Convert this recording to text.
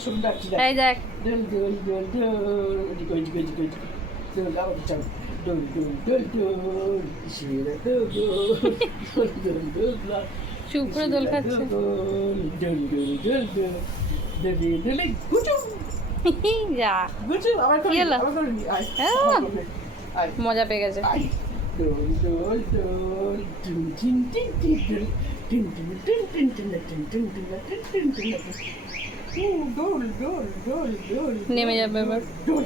এই দেখ ডোল ডোল ডোল ডোল ওদিকে ওদিকে ওদিকে ওদিকে ডোল আবার চল ডোল ডোল ডোল ডোল শিরা ডোল ডোল ডোল ডোল ডোল চুপ করে দোল খাচ্ছে। ডোল ডোল ডোল ডোল ডোল দেবি ডোলে গুচু যা গুচু আবার কি হলো? আবার করবি আয় আহ! আয় মজা পেয়ে গেছে। আয় ডোল ডোল ডোল টিন টিন টিন টিন ডোল টিন টিন টিন টিন টিন টিন টিন টিন টিন টিন টিন ডোল ডোল ডোল ডোল নেমে যাবে এবার। ডোল